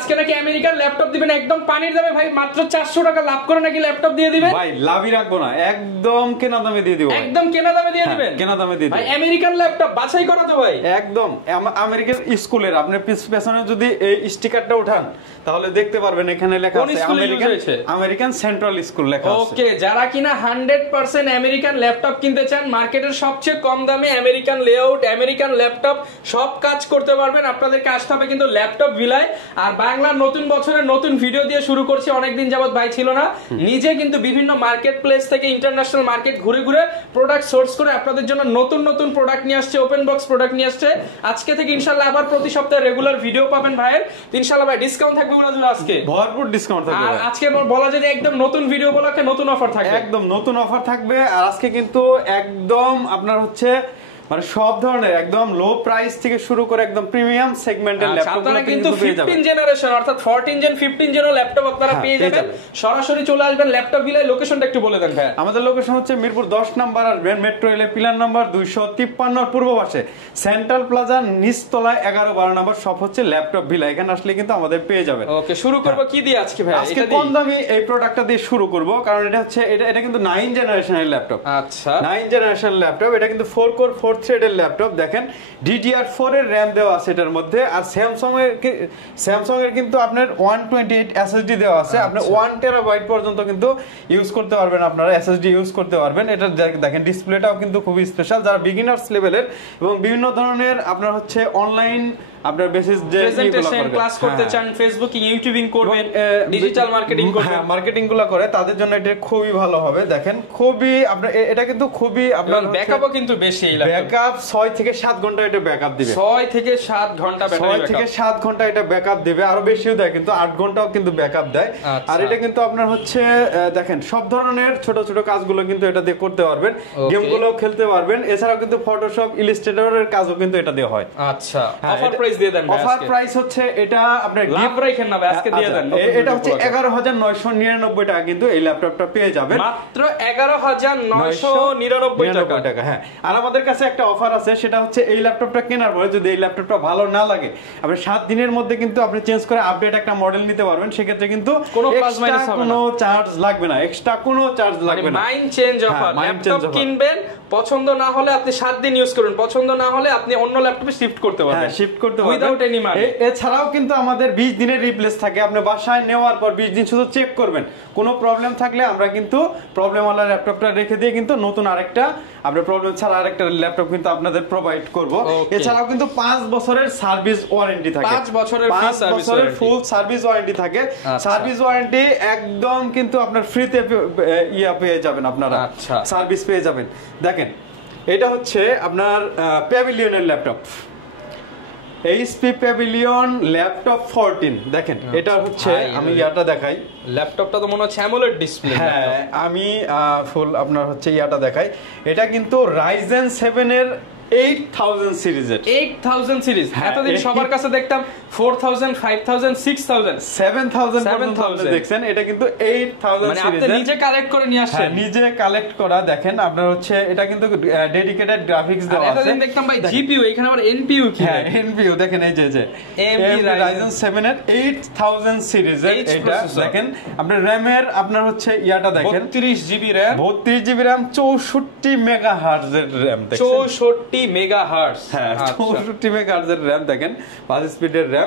আজকে নাকি American laptop দিবেন একদম পানির দামে ভাই, মাত্র 400 টাকা লাভ করে নাকি ল্যাপটপ দিয়ে দিবেন ভাই। লাভই রাখবো না, একদম কেনা দামে দিয়ে দিব। একদম কেনা দামে দিয়ে দিবেন? কেনা দামে দিয়ে দিব ভাই। আমেরিকান ল্যাপটপ বাছাই করা তো ভাই, একদম আমেরিকান স্কুলের। আপনি পেছনে যদি এই স্টিকারটা উঠান তাহলে দেখতে পারবেন এখানে লেখা আছে আমেরিকান সেন্ট্রাল স্কুল লেখা আছে। ওকে, যারা কিনা 100% আমেরিকান ল্যাপটপ কিনতে চান, মার্কেটের সবচেয়ে কম দামে আমেরিকান লেআউট, আমেরিকান ল্যাপটপ সব কাজ করতে পারবেন। আপনাদেরকে আসতে হবে কিন্তু ল্যাপটপ ভিলায়। আর বাংলার নতুন বছরের নতুন ভিডিও দিয়ে শুরু করছি, অনেকদিন যাবত ভাই ছিল না, নিজে কিন্তু বিভিন্ন মার্কেট প্লেস থেকে ইন্টারন্যাশনাল মার্কেট ঘুরে ঘুরে প্রোডাক্ট সোর্স করে আপনাদের জন্য নতুন নতুন প্রোডাক্ট নিয়ে আসছে, ওপেন বক্স প্রোডাক্ট নিয়ে আসছে। আজকে থেকে ইনশাআল্লাহ আবার প্রতি সপ্তাহে রেগুলার ভিডিও পাবেন ভাইয়ের। ইনশাআল্লাহ ভাই ডিসকাউন্ট থাকবে বলে আজকে ভরপুর ডিসকাউন্ট থাকবে। আর আজকে বলা যায় একদম নতুন ভিডিও বলাকে নতুন অফার থাকবে, একদম নতুন অফার থাকবে। আর আজকে কিন্তু একদম আপনার হচ্ছে মানে সব ধরনের একদম লো প্রাইস থেকে শুরু করে একদম প্রিমিয়াম সেগমেন্টের ল্যাপটপ কিন্তু 15 জেনারেশন অর্থাৎ 14 জেন 15 জেন ল্যাপটপ আপনারা পেয়ে যাবেন। সরাসরি চলে আসবেন ল্যাপটপ ভিলায়। লোকেশনটা একটু বলে দেন ভাই। আমাদের লোকেশন হচ্ছে মিরপুর 10 নাম্বার আর মেট্রো রেলের পিলার নাম্বার 253 পূর্ব পাশে সেন্ট্রাল প্লাজা নিচতলায় 11-12 নাম্বার শপ হচ্ছে ল্যাপটপ ভিলা। এখানে আসলে কিন্তু আমাদের পেয়ে যাবেন। ওকে, শুরু করব কি দিয়ে আজকে ভাই? আজকে কম দামি এই প্রোডাক্টটা দিয়ে শুরু করব, কারণ এটা হচ্ছে এটা কিন্তু 9 জেনারেশনের ল্যাপটপ। আচ্ছা, 9 জেনারেশন ল্যাপটপ। এটা কিন্তু 4 কোর 4 থ্রেডের ল্যাপটপ। দেখেন DDR4 এর RAM দেওয়া আছে এটার মধ্যে। আর স্যামসাং এর কিন্তু আপনার 128 SSD দেওয়া আছে। আপনি 1 টেরাবাইট পর্যন্ত কিন্তু ইউজ করতে পারবেন, আপনারা SSD ইউজ করতে পারবেন। এটা দেখেন ডিসপ্লেটাও কিন্তু খুবই স্পেশাল। যারা বিগিনার্স লেভেলের এবং বিভিন্ন ধরনের আপনার হচ্ছে অনলাইন আপনার বেসিস যে প্রেজেন্টেশন ক্লাস করতে চান, ফেসবুকিং ইউটিউবিং করবেন, ডিজিটাল মার্কেটিং করবেন, মার্কেটিংগুলো করে তাদের জন্য এটা খুবই ভালো হবে। দেখেন খুবই আপনার এটা কিন্তু খুবই আপনার ব্যাকআপও কিন্তু বেশি। এই ল্যাপটপ ব্যাকআপ 6 থেকে 7 ঘন্টা এটা ব্যাকআপ দিবে। 6 থেকে 7 ঘন্টা ব্যাটারি ব্যাকআপ। 6 থেকে 7 ঘন্টা এটা ব্যাকআপ দিবে, আরো বেশিও দেয় কিন্তু 8 ঘন্টাও কিন্তু ব্যাকআপ দেয়। আর এটা কিন্তু আপনার হচ্ছে দেখেন সব ধরনের ছোট ছোট কাজগুলো কিন্তু এটা দিয়ে করতে পারবেন, গেমগুলোও খেলতে পারবেন। এছাড়াও কিন্তু ফটোশপ, ইলাস্ট্রেটরের কাজও কিন্তু এটা দিয়ে হয়। আচ্ছা, অফার প্রাইস দিয়ে দেন। অফার প্রাইস হচ্ছে এটা আপনার গিফট রাখেন না ভাই, আজকে দিয়ে দেন। এটা হচ্ছে 11,999 টাকা কিন্তু এই ল্যাপটপটা পেয়ে যাবেন, মাত্র 11,999 টাকা। হ্যাঁ, আর আমাদের কাছে একটা অফার আছে, সেটা হচ্ছে এই ল্যাপটপটা কেনার পরে যদি এই ল্যাপটপটা ভালো না লাগে আপনি 7 দিনের মধ্যে কিন্তু আপনি চেঞ্জ করে আপডেট একটা মডেল নিতে পারবেন। সেক্ষেত্রে কিন্তু কোনো প্লাস মাইনাস হবে না, কোনো চার্জ লাগবে না, এক্সট্রা কোনো চার্জ লাগবে না। Mind change offer. ল্যাপটপ কিনবেন, পছন্দ না হলে আপনি 7 দিন ইউজ করুন, পছন্দ না হলে আপনি অন্য ল্যাপটপে শিফট করতে পারবেন। হ্যাঁ, শিফট করতে পারবেন উইদাউট এনি মানি। এছাড়াও কিন্তু আমাদের 20 দিনের রিপ্লেস থাকে। আপনি বাসায় নেওয়ার পর 20 দিন শুধু চেক করবেন, কোনো প্রবলেম থাকলে আমরা কিন্তু প্রবলেম ওয়ালা ল্যাপটপটা রেখে দিয়ে কিন্তু নতুন আরেকটা আমরা প্রবলেম ছাড়া আরেকটা ল্যাপটপ কিন্তু আপনাদের প্রোভাইড করব। এছাড়াও কিন্তু 5 বছরের সার্ভিস ওয়ারেন্টি থাকে, 5 বছরের ফুল সার্ভিস ওয়ারেন্টি থাকে। সার্ভিস ওয়ারেন্টি একদম কিন্তু আপনার ফ্রিতে পেয়ে যাবেন, আপনারা সার্ভিস পেয়ে যাবেন। দেখেন এটা হচ্ছে আপনার প্যাভিলিয়নের ল্যাপটপ, HP প্যাভিলিয়ন ল্যাপটপ 14। দেখেন এটা হচ্ছে আমি ইয়াটা দেখাই, ল্যাপটপটা তো মনে হচ্ছে অ্যামোলেড ডিসপ্লে। হ্যাঁ, আমি ফুল আপনার হচ্ছে ইয়াটা দেখাই। এটা কিন্তু Ryzen 7 এর 8000 সিরিজের 8000 সিরিজ। এতদিন সবার কাছে দেখতাম 4000, 5000, 6000, 7000 দেখছেন। এটা কিন্তু 8000 মানে সিরিজ, আপনি নিজে কালেক্ট করে নিয়ে আসেন। নিজে কালেক্ট করা। দেখেন আপনার হচ্ছে এটা কিন্তু ডেডিকেটেড গ্রাফিক্স দেওয়া আছে। এতদিন দেখতাম ভাই GPU, এখানে আবার NPU কি? হ্যাঁ, NPU দেখেন এই যে AMD Ryzen 7 এর 8000 সিরিজের এটা দেখেন। আপনার RAM এর আপনার হচ্ছে ইয়াটা দেখেন 32GB RAM, 32GB RAM, 64 megahertz এর RAM দেখেন, 64 মেগাহার্টজ। হ্যাঁ, 64 মেগাহার্টজ এর RAM দেখেন, 5 স্পিডের RAM।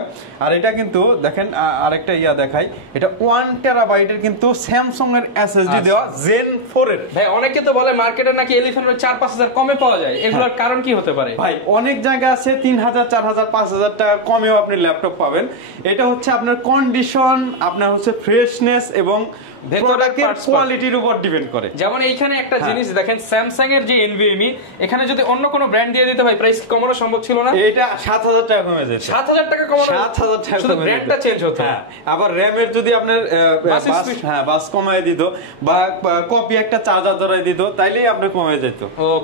আর এটা কিন্তু দেখেন আরেকটা ইয়া দেখাই, এটা 1 টেরাবাইটের কিন্তু স্যামসাং এর SSD দেওয়া Zen 4 এর। ভাই অনেকে তো বলে মার্কেটে নাকি এলিফ্যান্টের 4-5 কমে পাওয়া যায়, এগুলোর কারণ কি হতে পারে? ভাই অনেক জায়গা আছে 3000, 4000, 5000 টাকা কমেও আপনি ল্যাপটপ পাবেন। এটা হচ্ছে আপনার কন্ডিশন, আপনার হচ্ছে ফ্রেশনেস এবং প্রোডাক্টের কোয়ালিটির উপর ডিপেন্ড করে। যেমন এইখানে একটা জিনিস দেখেন, স্যামসাং এর যে NVMe, এখানে যদি অন্য কোনো ব্র্যান্ড দিয়ে দিতে ভাই প্রাইস কমানো সম্ভব ছিল না? এটা 7000 টাকা কমে যেত, 7000 টাকা কমানো, 7000 টাকা শুধু ব্র্যান্ডটা চেঞ্জ হতো। হ্যাঁ, আবার RAM এর যদি আপনার বাস কমায় দিত বা কপি একটা চার্জার ধরায় দিত, তাইলেই আপনি কমে যেত।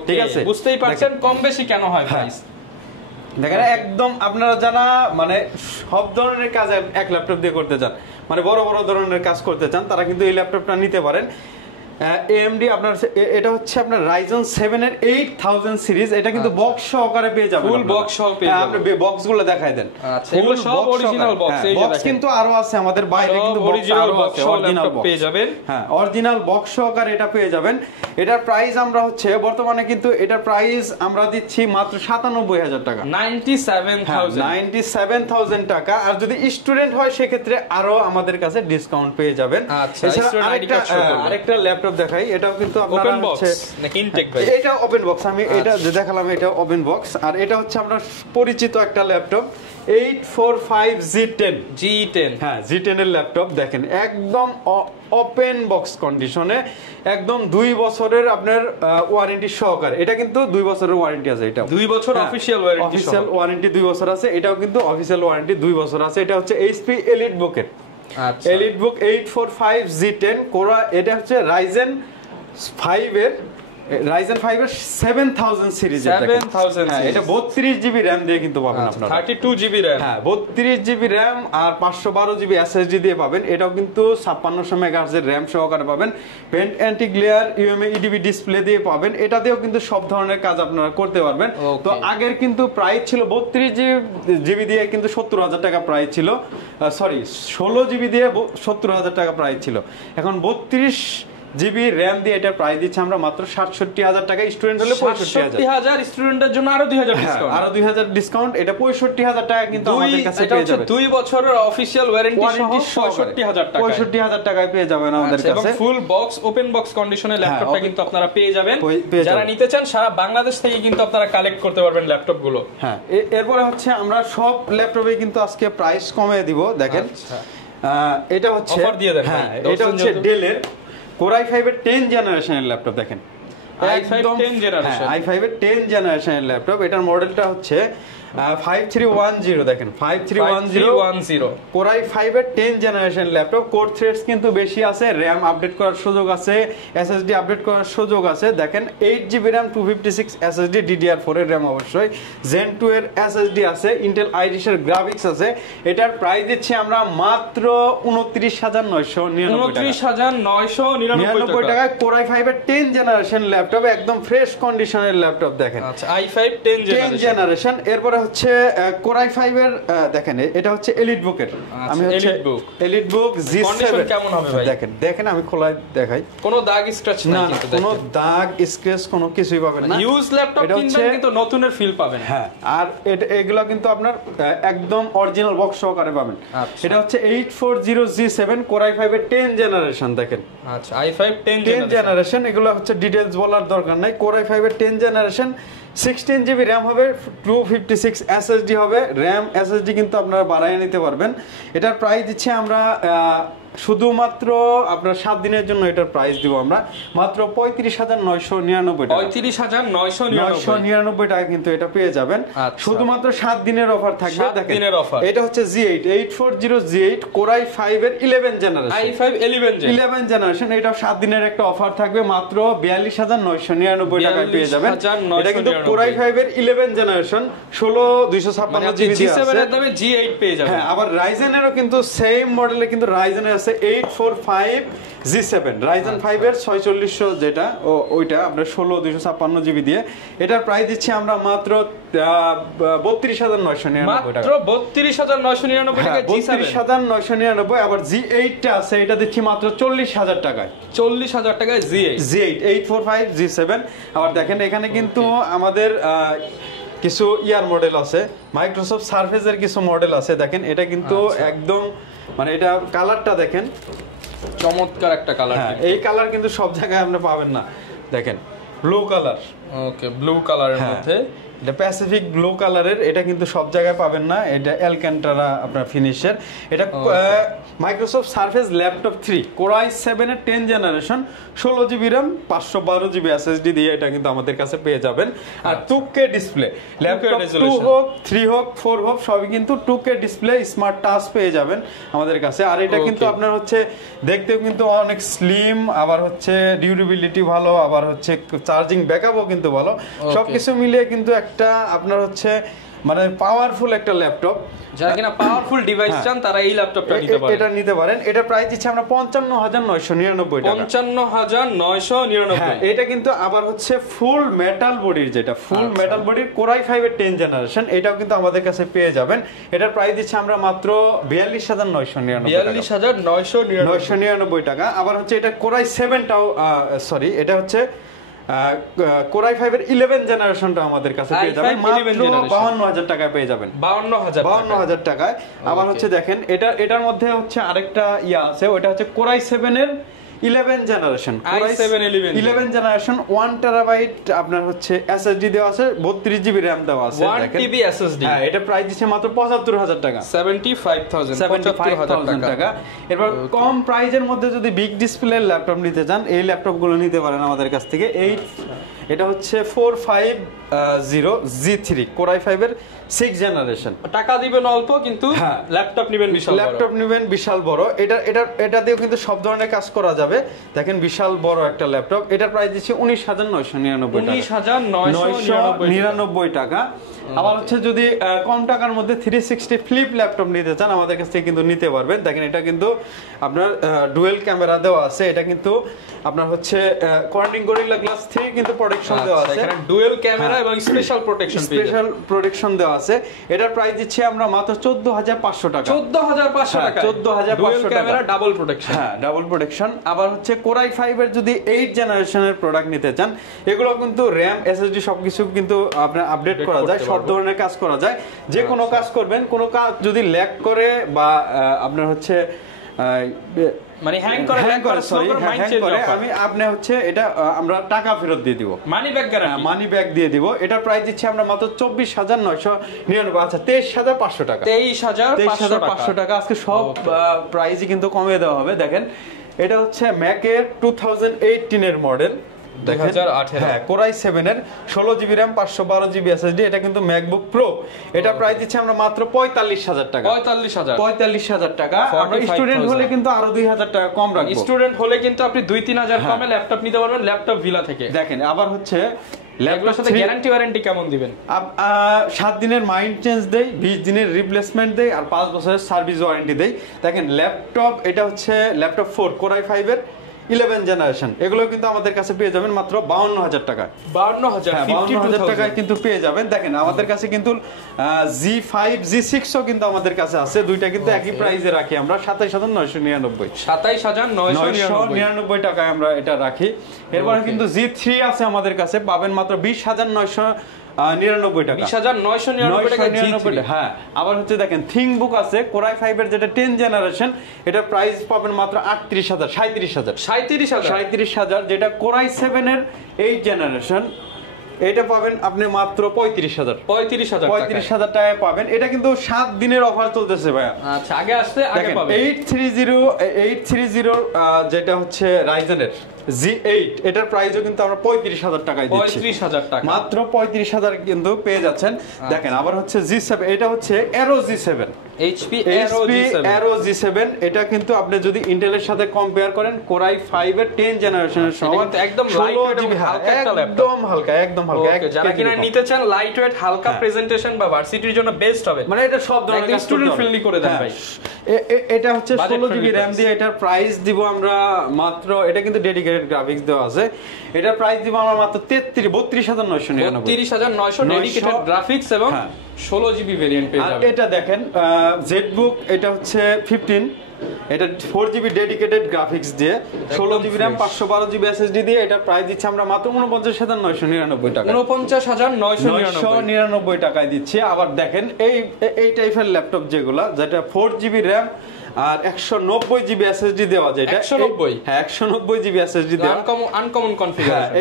ঠিক আছে, বুঝতেই পারছেন কম বেশি কেন হয় প্রাইস। দেখেন একদম আপনারা জানা মানে সব ধরনের কাজ এক ল্যাপটপ দিয়ে করতে চান, মানে বড় বড় ধরনের কাজ করতে চান, তারা কিন্তু এই ল্যাপটপটা নিতে পারেন। AMD আপনার এটা হচ্ছে আপনার Ryzen 7 এর 8000 সিরিজ, এটা কিন্তু বক্স সহকারে পেয়ে যাবেন, ফুল বক্স সহ পেয়ে যাবেন। আপনি বক্সগুলো দেখাই দেন। আচ্ছা, এগুলো সব অরিজিনাল বক্স। এই যে বক্স কিন্তু আরো আছে আমাদের বাইরে, কিন্তু অরিজিনাল বক্স অরিজিনাল পেয়ে যাবেন। হ্যাঁ, অরিজিনাল বক্স সহকারে এটা পেয়ে যাবেন। এটার প্রাইস আমরা হচ্ছে বর্তমানে কিন্তু এটার প্রাইস আমরা দিচ্ছি মাত্র 97000 টাকা, 97000 টাকা। আর যদি স্টুডেন্ট হয় সেক্ষেত্রে আরো আমাদের কাছে ডিসকাউন্ট পেয়ে যাবেন। আচ্ছা, আরেকটা ল্যাপটপ দেখাই, এটাও কিন্তু আপনারা হচ্ছে নাকি ইনটেক ভাই, এটা ওপেন বক্স। আমি এটা যে দেখালাম এটা ওপেন বক্স, আর এটা হচ্ছে আমরা পরিচিত একটা ল্যাপটপ 845 G10। হ্যাঁ, G10 এর ল্যাপটপ দেখেন, একদম ওপেন বক্স কন্ডিশনে, একদম 2 বছরের আপনার ওয়ারেন্টি সহকারে। এটা কিন্তু 2 বছরের ওয়ারেন্টি আছে, এটা 2 বছর অফিশিয়াল ওয়ারেন্টি, অফিশিয়াল ওয়ারেন্টি 2 বছর আছে। এটাও কিন্তু অফিশিয়াল ওয়ারেন্টি 2 বছর আছে। এটা হচ্ছে HP EliteBook এর, আচ্ছা EliteBook 845 G10 কোরা। এটা হচ্ছে Ryzen 5 এর 7000 সিরিজ। 7000 এটা 32 জিবি RAM দিয়ে কিন্তু পাবেন আপনারা, 32 জিবি RAM। হ্যাঁ, 32 জিবি RAM আর 512 জিবি SSD দিয়ে পাবেন। এটাও কিন্তু 5600 মেগাহার্জ এর RAM সহকারে পাবেন। পেন্ট anti glare UMA EDB display দিয়ে পাবেন। এটাতেও কিন্তু সব ধরনের কাজ আপনারা করতে পারবেন। তো আগের কিন্তু প্রাইস ছিল 32 জিবি দিয়ে কিন্তু 70000 টাকা প্রাইস ছিল, সরি 16 জিবি দিয়ে 70000 টাকা প্রাইস ছিল। এখন 32 জিবি RAM দিয়ে এটা প্রাইস দিচ্ছি আমরা মাত্র 67000 টাকা। স্টুডেন্ট হলে 67000, স্টুডেন্টের জন্য আরো 2000 ডিসকাউন্ট, আরো 2000 ডিসকাউন্ট। এটা 65000 টাকা কিন্তু আমাদের কাছে পেয়ে যাবেন। 2 বছরের অফিশিয়াল ওয়ারেন্টি সহ 65000 টাকা, 65000 টাকায় পেয়ে যাবেন আমাদের কাছে। এবং ফুল বক্স ওপেন বক্স কন্ডিশনের ল্যাপটপটা কিন্তু আপনারা পেয়ে যাবেন। যারা নিতে চান সারা বাংলাদেশ থেকে কিন্তু আপনারা কালেক্ট করতে পারবেন ল্যাপটপ গুলো। হ্যাঁ, এরপরে হচ্ছে আমরা সব ল্যাপটপে কিন্তু আজকে প্রাইস কমিয়ে দিব। দেখেন, এটা হচ্ছে অফার দিয়ে দেন। হ্যাঁ, এটা হচ্ছে ডেলের Core i5 এর 10 জেনারেশনের ল্যাপটপ। দেখেন, i5 10 জেনারেশন, i5 এর 10 জেনারেশনের ল্যাপটপ। এটার মডেলটা হচ্ছে 5310। দেখেন 5310 Core i5 এর 10 জেনারেশন ল্যাপটপ। কোর থ্রেডস কিন্তু বেশি আছে, RAM আপডেট করার সুযোগ আছে, SSD আপডেট করার সুযোগ আছে। দেখেন 8GB RAM 256 SSD DDR4 এর RAM অবশ্যই, Zen 2 এর SSD আছে, Intel Iris এর গ্রাফিক্স আছে। এটার প্রাইস দিচ্ছি আমরা মাত্র 29999 টাকা। Core i5 এর 10 জেনারেশন ল্যাপটপ, একদম ফ্রেশ কন্ডিশনের ল্যাপটপ। দেখেন, আচ্ছা i5 10 জেনারেশন। এরপরে হচ্ছে Core i5 এর দেখেন, এটা হচ্ছে EliteBook এর। আমি হচ্ছে EliteBook G7 কন্ডিশন কেমন হবে ভাই? দেখেন আমি খোলা দেখাই, কোনো দাগ স্ক্র্যাচ নাই কিন্তু, কোনো দাগ স্ক্র্যাচ কোনো কিছুই পাবেন না। ইউজ ল্যাপটপ কিনবেন কিন্তু নতুনের ফিল পাবেন। হ্যাঁ, আর এগুলো কিন্তু আপনার একদম অরিজিনাল বক্স সহকারে পাবেন। এটা হচ্ছে 840 G7 Core i5 এর 10 জেনারেশন। দেখেন, আচ্ছা i5 10 জেনারেশন। এগুলো হচ্ছে ডিটেইলস বলার দরকার নাই। Core i5 এর 10 জেনারেশন, 16 জিবি RAM হবে, 256 SSD হবে। RAM SSD কিন্তু আপনারা বাড়ায় নিতে পারবেন। এটার প্রাইস দিচ্ছি আমরা শুধুমাত্র আপনার 7 দিনের জন্য এটার প্রাইস দিব আমরা মাত্র 35999 টাকা। 35999 টাকা কিন্তু এটা পেয়ে যাবেন। শুধুমাত্র 7 দিনের অফার থাকবে। দেখেন, এটা হচ্ছে G8 840 G8 Core i5 এর 11 জেনারেশন, i5 11 জেনারেশন। এটা 7 দিনের একটা অফার থাকবে, মাত্র 42999 টাকায় পেয়ে যাবেন। এটা কিন্তু Core i5 এর 11 জেনারেশন 16256 জিবি দিয়ে আছে। G7 এর দামে G8 পেয়ে যাবেন। হ্যাঁ, আবার Ryzen এরও কিন্তু সেম মডেলে কিন্তু Ryzen এর আছে 845 G7 Ryzen 5 এর 4600 যেটা ওইটা আপনার 16256 জিবি দিয়ে। এটার প্রাইস দিচ্ছি আমরা মাত্র 32999 টাকা, মাত্র 32999 টাকা G7, 32999। আবার G8 টা আছে, এটা দিচ্ছি মাত্র 40000 টাকায়, 40000 টাকায় G8 845 G7। আবার দেখেন এখানে কিন্তু আমাদের কিছু ইয়ার মডেল আছে, মাইক্রোসফট সারফেস এর কিছু মডেল আছে। দেখেন, এটা কিন্তু একদম মানে এটা কালারটা দেখেন, চমৎকার একটা কালার। হ্যাঁ, এই কালার কিন্তু সব জায়গায় আপনি পাবেন না। দেখেন, ব্লু কালার, ওকে ব্লু কালারের মধ্যে, এটা প্যাসিফিক ব্লু কালারের। এটা কিন্তু সব জায়গায় পাবেন না, এটা অ্যালকান্টারা আপনার ফিনিশের। এটা Microsoft surface laptop 3 Core i7 এর 10 generation 16 GB RAM 512 GB SSD দিয়ে এটা কিন্তু আমাদের কাছে পেয়ে যাবেন। আর 2K ডিসপ্লে, ল্যাপটপ 2 হোক 3 হোক 4 হোক সবই কিন্তু 2K ডিসপ্লে স্মার্ট টাচ পেয়ে যাবেন আমাদের কাছে। আর এটা কিন্তু আপনার হচ্ছে দেখতেও কিন্তু অনেক স্লিম, আবার হচ্ছে ডিউরেবিলিটি ভালো, আবার হচ্ছে চার্জিং ব্যাকআপও কিন্তু ভালো। সবকিছু মিলিয়ে কিন্তু একটা আপনার হচ্ছে মানে পাওয়ারফুল একটা ল্যাপটপ, যারা কিনা পাওয়ারফুল ডিভাইস চান তারা এই ল্যাপটপটা নিতে পারেন। এটা নিতে পারেন। এটা প্রাইস দিচ্ছি আমরা 55,999 টাকা। 55,999। হ্যাঁ, এটা কিন্তু আবার হচ্ছে ফুল মেটাল বডির, যেটা ফুল মেটাল বডির কোরাই 5 এর 10 জেনারেশন, এটাও কিন্তু আমাদের কাছে পেয়ে যাবেন। এটার প্রাইস দিচ্ছি আমরা মাত্র 42,999 টাকা। আবার হচ্ছে এটা কোরাই 7টাও সরি এটা হচ্ছে কোরাই 5 এর 11 জেনারেশনটা আমাদের কাছে পেয়ে যাবেন মাত্র 52,000 টাকায় পেয়ে যাবেন। 52,000 টাকায়। আবার হচ্ছে দেখেন এটার মধ্যে হচ্ছে আরেকটা ইয়া আছে, ওটা হচ্ছে কোরাই 7 এর 11 জেনারেশন, 11 জেনারেশন 1 টেরাবাইট আপনার হচ্ছে এসএসডি দেওয়া আছে, 32 জিবি র‍্যাম দেওয়া আছে, 1 টিবি এসএসডি। হ্যাঁ, এটা প্রাইস দিচ্ছে মাত্র 75,000 টাকা, 75,000 টাকা। এরপর কম প্রাইজের মধ্যে যদি বিগ ডিসপ্লের ল্যাপটপ নিতে চান, এই ল্যাপটপগুলো নিতে পারেন আমাদের কাছ থেকে। এটা হচ্ছে 450G3 কোরাই 5 এর 6 জেনারেশন। টাকা দিবেন অল্প কিন্তু ল্যাপটপ নেবেন বিশাল বড়, ল্যাপটপ নেবেন বিশাল বড়। এটা দিয়েও কিন্তু সব ধরনের কাজ করা যাবে। দেখেন বিশাল বড় একটা ল্যাপটপ, এটার প্রাইস দিচ্ছে 19,999 টাকা। আবার হচ্ছে যদি কম টাকার মধ্যে 360 ফ্লিপ ল্যাপটপ নিতে চান আমাদের কাছ থেকে কিন্তু নিতে পারবেন। দেখেন এটা কিন্তু আপনার ডুয়েল ক্যামেরা দেওয়া আছে, এটা কিন্তু আপনার হচ্ছে কর্নিং গরিলা গ্লাস 3 কিন্তু প্রোটেকশন দেওয়া আছে, এখানে ডুয়েল ক্যামেরা এবং স্পেশাল প্রোটেকশন দেওয়া আছে। এটার প্রাইস দিচ্ছি আমরা মাত্র 14,500 টাকা। 14,500 টাকা, 14,500 টাকা ক্যামেরা ডাবল প্রোটেকশন। হ্যাঁ, ডাবল প্রোটেকশন। আবার হচ্ছে কোরাই 5 এর যদি 8 জেনারেশনের প্রোডাক্ট নিতে চান, এগুলো কিন্তু র‍্যাম এসএসডি সবকিছু কিন্তু আপনার আপডেট করা যায়, সব ধরনের কাজ করা যায়। যে কোনো কাজ করবেন, কোনো কাজ যদি ল্যাগ করে বা আপনার হচ্ছে মানে হ্যাং করে আমি আপনি হচ্ছে এটা আমরা টাকা ফেরত দিয়ে দিব, money back guarantee, money back দিয়ে দিব। এটার প্রাইস দিচ্ছি আমরা মাত্র 24,999, আচ্ছা 23,500 টাকা, 23,500 টাকা। আজকে সব প্রাইসই কিন্তু কমিয়ে দেওয়া হবে। দেখেন এটা হচ্ছে ম্যাকের 2018 এর মডেল, 2018 হ্যাঁ, কোরাই 7 এর 16 জিবি র‍্যাম 512 জিবি এসএসডি, এটা কিন্তু ম্যাকবুক প্রো। এটা প্রাইস দিচ্ছি আমরা মাত্র 45,000 টাকা, 45,000 টাকা। আমরা স্টুডেন্ট হলে কিন্তু আরো 2,000 টাকা কম রাখবো। স্টুডেন্ট হলে কিন্তু আপনি 2-3,000 কমে ল্যাপটপ নিতে পারবেন ল্যাপটপ ভিলা থেকে। দেখেন আবার হচ্ছে ল্যাপটপের সাথে গ্যারান্টি ওয়ারেন্টি কেমন দিবেন? 7 দিনের মাইন্ড চেঞ্জ দেই, 20 দিনের রিপ্লেসমেন্ট দেই, আর 5 বছরের সার্ভিস ওয়ারেন্টি দেই। দেখেন ল্যাপটপ, এটা হচ্ছে ল্যাপটপ 4 কোরাই 5 এর 11 জেনারেশন, এগুলো কিন্তু আমাদের কাছে পেয়ে যাবেন মাত্র 52,000 টাকা, 52,000 টাকায় কিন্তু পেয়ে যাবেন। দেখেন আমাদের কাছে কিন্তু G5 G6 ও কিন্তু আমাদের কাছে আছে, দুইটা কিন্তু একই প্রাইসে রাখি আমরা 27,999 টাকায় আমরা এটা রাখি। এরপরে কিন্তু G3 আছে আমাদের কাছে, পাবেন মাত্র 20,999 টাকা, 20,999 টাকা। হ্যাঁ, আবার হচ্ছে দেখেন থিংবুক আছে কোরাই 5 এর যেটা 10 জেনারেশন, এটা প্রাইস পাবেন মাত্র 37,000, যেটা কোরাই 7 এর 8 জেনারেশন, এটা পাবেন আপনি মাত্র 35,000 টাকায় পাবেন। এটা কিন্তু 7 দিনের অফার চলতেছে ভাইয়া। আচ্ছা, আগে আসতে আগে পাবেন। 830 যেটা হচ্ছে রাইজেনের G8, এটার প্রাইসও কিন্তু আমরা 35,000 টাকায় দিচ্ছি, 35,000 টাকা, মাত্র 35,000 কিন্তু পেয়ে যাচ্ছেন। দেখেন আবার হচ্ছে G7, এটা হচ্ছে Aero G7, HP Aero G7, এটা কিন্তু আপনি যদি ইন্টেলের সাথে কম্পেয়ার করেন কোরাই 5 এর 10 জেনারেশনের সমান, একদম লাইটওয়েট এবং হালকা একটা ল্যাপটপ, একদম হালকা। যারা কিনা নিতে চান লাইটওয়েট হালকা প্রেজেন্টেশন বা ভার্সিটির জন্য বেস্ট হবে, মানে এটা সব ধরনের স্টুডেন্ট ফ্রেন্ডলি করে দেন ভাই। এটা হচ্ছে 16 জিবি র‍্যাম দিয়ে, এটার প্রাইস দিব আমরা মাত্র, এটা কিন্তু ডেডিকেটেড গ্রাফিক্স দেওয়া আছে, এটার প্রাইস দিব আমরা মাত্র 32,999 ডেডিকেটেড গ্রাফিক্স এবং 16 জিবি ভেরিয়েন্ট পেয়ে যাবেন। এটা দেখেন জেটবুক, এটা হচ্ছে 15, এটা 4 জিবি ডেডিকেটেড গ্রাফিক্স দিয়ে 16 জিবি র‍্যাম 512 জিবি এসএসডি দিয়ে, এটা প্রাইস দিচ্ছে আমরা মাত্র 49,999 টাকা, 49,999 টাকায় দিচ্ছি। আবার দেখেন এই টাইপের ল্যাপটপ যেগুলা, যেটা 4 জিবি র‍্যাম আর 190 জিবি এসএসডি দেওয়া, যেটা 190 জিবি এসএসডি দেওয়া, আনকমন কনফিগারেশন,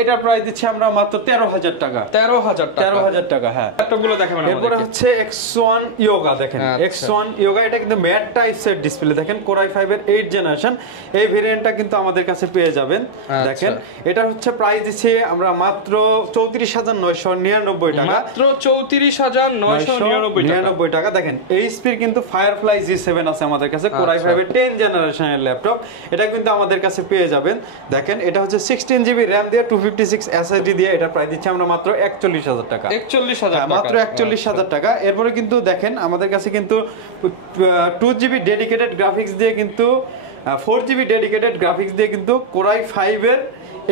এটা প্রাইস দিচ্ছি আমরা মাত্র 13,000 টাকা, 13,000 টাকা। হ্যাঁ, ল্যাপটপগুলো দেখাবেন আমাদের। এরপর হচ্ছে X1 Yoga, দেখেন X1 Yoga, এটা কিন্তু ম্যাট টাইপসের ডিসপ্লে, দেখেন কোরাই 5 এর 8 জেনারেশন, এই ভেরিয়েন্টটা কিন্তু আমাদের কাছে পেয়ে যাবেন। দেখেন এটা হচ্ছে প্রাইস দিচ্ছি আমরা মাত্র 34,999 টাকা, মাত্র 34,999 টাকা। দেখেন এইচপি কিন্তু ফায়ারফ্লাই G7 আছে আমাদের কাছে কোরাই 5 এর 10 জেনারেশনের ল্যাপটপ, এটা কিন্তু আমাদের কাছে পেয়ে যাবেন। দেখেন এটা হচ্ছে 16GB RAM দিয়ে 256 SSD দিয়ে, এটা প্রাইস দিচ্ছি আমরা মাত্র 41000 টাকা। 41000 টাকা, মাত্র 41000 টাকা। এরপরে কিন্তু দেখেন আমাদের কাছে কিন্তু 2GB ডেডিকেটেড গ্রাফিক্স দিয়ে কিন্তু 4GB ডেডিকেটেড গ্রাফিক্স দিয়ে কিন্তু কোরাই 5 এর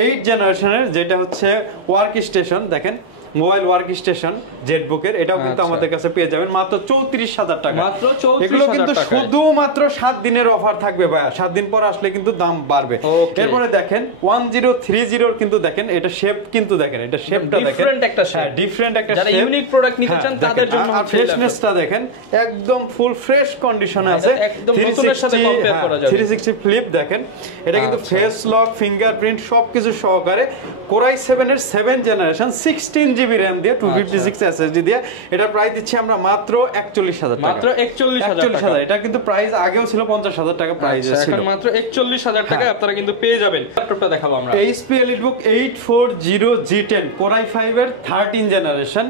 8 জেনারেশনের, যেটা হচ্ছে ওয়ার্ক স্টেশন, দেখেন মোবাইল ওয়ার্ক স্টেশন জেটবুকের, এটাও কিন্তু আমাদের কাছে পেয়ে যাবেন মাত্র 34000 টাকা। মাত্র 34000 এগুলো কিন্তু শুধুমাত্র 7 দিনের অফার থাকবে ভাইয়া, 7 দিন পর আসলে কিন্তু দাম বাড়বে। এরপরে দেখেন 1030 কিন্তু দেখেন এটা শেপ, কিন্তু দেখেন এটা শেপটা দেখেন ডিফারেন্ট একটা শেপ, ডিফারেন্ট একটা যারা ইউনিক প্রোডাক্ট নিতে চান তাদের জন্য আর ফ্রেশনেসটা দেখেন একদম ফুল ফ্রেশ কন্ডিশনে আছে, একদম নতুনের সাথে কম্পেয়ার করা যাবে। 360 ফ্লিপ দেখেন, এটা কিন্তু ফেস লক, ফিঙ্গারপ্রিন্ট সবকিছু সহকারে কোরাই 7 এর 7 জেনারেশন 16GB RAM দিয়ে 256 SSD দিয়ে, এটা প্রাইস দিচ্ছি আমরা মাত্র 41000 টাকা। মাত্র 41000 টাকা। এটা কিন্তু প্রাইস আগেও ছিল 50000 টাকা প্রাইস ছিল, এখন মাত্র 41000 টাকায় আপনারা কিন্তু পেয়ে যাবেন। ল্যাপটপটা দেখাবো আমরা, HP EliteBook 840G10 কোরাই 5 এর 13 জেনারেশন,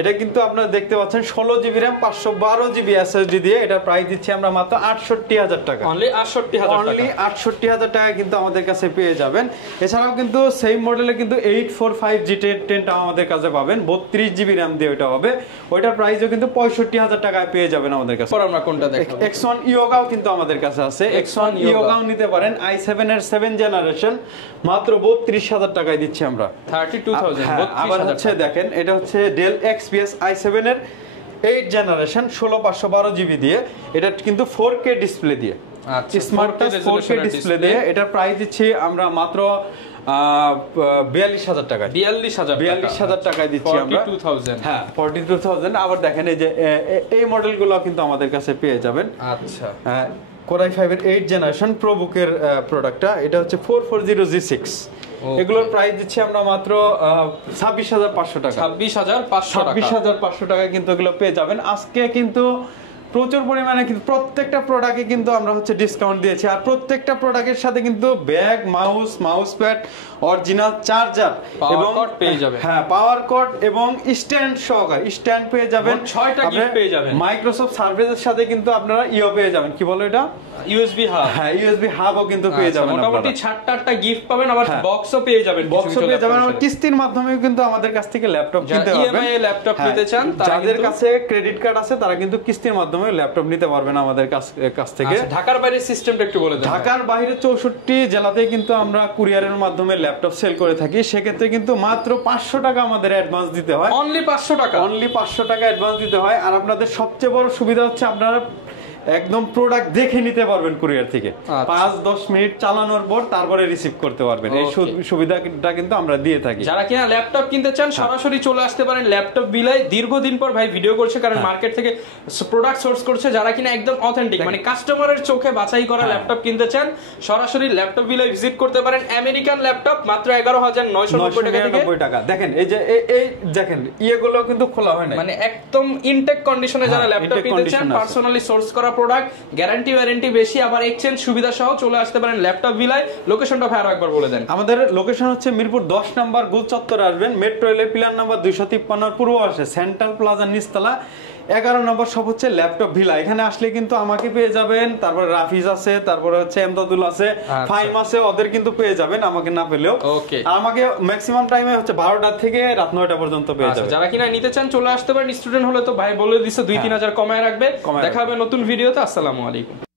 এটা কিন্তু আপনারা দেখতে পাচ্ছেন 16GB RAM 512GB SSD দিয়ে, এটা প্রাইস দিচ্ছি আমরা মাত্র 68000 টাকা। অনলি 68000 টাকা, অনলি 68000 টাকা কিন্তু আমাদের কাছে পেয়ে যাবেন। এছাড়াও কিন্তু সেম মডেলে কিন্তু 845G10 আমাদের কাছে পাবেন, 32GB RAM দিয়ে ওটা হবে, ওইটার প্রাইসও কিন্তু 65000 টাকায় পেয়ে যাবেন আমাদের কাছে। পর আমরা কোনটা দেখাবো, X1 Yogaও কিন্তু আমাদের কাছে আছে, X1 Yogaও নিতে পারেন, i7 এর 7 জেনারেশন মাত্র 32000 টাকায় দিচ্ছি আমরা। 32000। আবার হচ্ছে দেখেন এটা হচ্ছে Dell XPS i7 এর 8 জেনারেশন 16512GB দিয়ে, এটা কিন্তু 4K ডিসপ্লে দিয়ে, স্মার্ট টাচ 4K ডিসপ্লে দিয়ে, এটা প্রাইস দিচ্ছি আমরা মাত্র 42000 টাকা। 42000 টাকায় দিচ্ছি আমরা, 42000। হ্যাঁ 42000। আবার দেখেন এই যে এই মডেলগুলো কিন্তু আমাদের কাছে পেয়ে যাবেন। আচ্ছা, কোরাই 5 এর 8 জেনারেশন প্রোবুকের প্রোডাক্টটা, এটা হচ্ছে 440G6, এগুলোর প্রাইস দিচ্ছি আমরা মাত্র 26500 টাকা। 26500 টাকায় কিন্তু এগুলো পেয়ে যাবেন। আজকে কিন্তু প্রচুর পরিমাণে কিন্তু প্রত্যেকটা প্রোডাক্টে কিন্তু আমরা হচ্ছে ডিসকাউন্ট দিয়েছি, আর প্রত্যেকটা প্রোডাক্টের সাথে কিন্তু bag, mouse pad, original charger এবং পেয়ে যাবেন, হ্যাঁ পাওয়ার কর্ড এবং স্ট্যান্ড সহকারে স্ট্যান্ড পেয়ে যাবেন, 6টা গিফট পেয়ে যাবেন। মাইক্রোসফট সার্ভিসের সাথে কিন্তু আপনারা পেয়ে যাবেন, কি বলে এটা, ইউএসবি হাব, হ্যাঁ ইউএসবি হাবও কিন্তু পেয়ে যাবেন। মোটামুটি 6টা গিফট পাবেন, আবার বক্সও পেয়ে যাবেন, আবার কিস্তির মাধ্যমে কিন্তু আমাদের কাছ থেকে ল্যাপটপ কিনতে পারবেন। ইএমআই এ ল্যাপটপ নিতে চান, যাদের কাছে ক্রেডিট কার্ড আছে তারা কিন্তু কিস্তির মাধ্যমে ল্যাপটপ নিতে পারবেন আমাদের কাছ থেকে। ঢাকার বাইরে সিস্টেমটা একটু বলে দেন। ঢাকার বাইরে 64 জেলাতে কিন্তু আমরা কুরিয়ারের মাধ্যমে ল্যাপটপ সেল করে থাকি, সেক্ষেত্রে কিন্তু মাত্র 500 টাকা আমাদের অ্যাডভান্স দিতে হয়। অনলি 500 টাকা, অনলি 500 টাকা অ্যাডভান্স দিতে হয়। আর আপনাদের সবচেয়ে বড় সুবিধা হচ্ছে আপনারা একদম প্রোডাক্ট দেখে নিতে পারবেন কুরিয়ার থেকে, 5-10 মিনিট চালানোর পর তারপরে রিসিভ করতে পারবেন, এই সুবিধাটা কিন্তু আমরা দিয়ে থাকি। যারা কিনা ল্যাপটপ কিনতে চান সরাসরি চলে আসতে পারেন ল্যাপটপ বিলাই। দীর্ঘদিন পর ভাই ভিডিও করছে, কারণ মার্কেট থেকে প্রোডাক্ট সোর্স করছে, যারা কিনা একদম অথেন্টিক মানে কাস্টমারের চোখে বাছাই করা ল্যাপটপ কিনতে চান সরাসরি ল্যাপটপ বিলাই ভিজিট করতে পারেন। আমেরিকান ল্যাপটপ মাত্র 11990 টাকা। দেখেন এই যে এই দেখেন ইয়েগুলো কিন্তু খোলা হয় না, মানে একদম ইনটেক কন্ডিশনে যারা ল্যাপটপ কিনতে চান, পার্সোনালি সোর্স করা প্রোডাক্ট, গ্যারান্টি ওয়ারেন্টি বেশি, আবার এক্সচেঞ্জ সুবিধা সহ চলে আসতে পারেন ল্যাপটপ বিলায়। লোকেশনটা ভাই আরো একবার বলে দেন। আমাদের লোকেশন হচ্ছে মিরপুর 10 নম্বর গোল চত্বরে আসবেন, মেট্রো রেলের পিলার নাম্বার 253 পূর্ব পাশে সেন্ট্রাল প্লাজা নিচতলা 11 নম্বর শপ হচ্ছে ল্যাপটপ ভিলা। এখানে আসলে কিন্তু আমাকে পেয়ে যাবেন, তারপরে রাফিজ আছে, তারপরে হচ্ছে এমদাদুল আছে, ফাইম আছে, ওদের কিন্তু পেয়ে যাবেন আমাকে না পেলেও। আর আমাকে ম্যাক্সিমাম টাইমে হচ্ছে 12টা থেকে রাত 9টা পর্যন্ত পেয়ে যাবেন। যারা কিনা নিতে চান চলে আসতে পারেন। স্টুডেন্ট হলে তো ভাই বলে দিছে 2-3 হাজার কমায় রাখবে। দেখা হবে নতুন ভিডিওতে। আসসালামু আলাইকুম।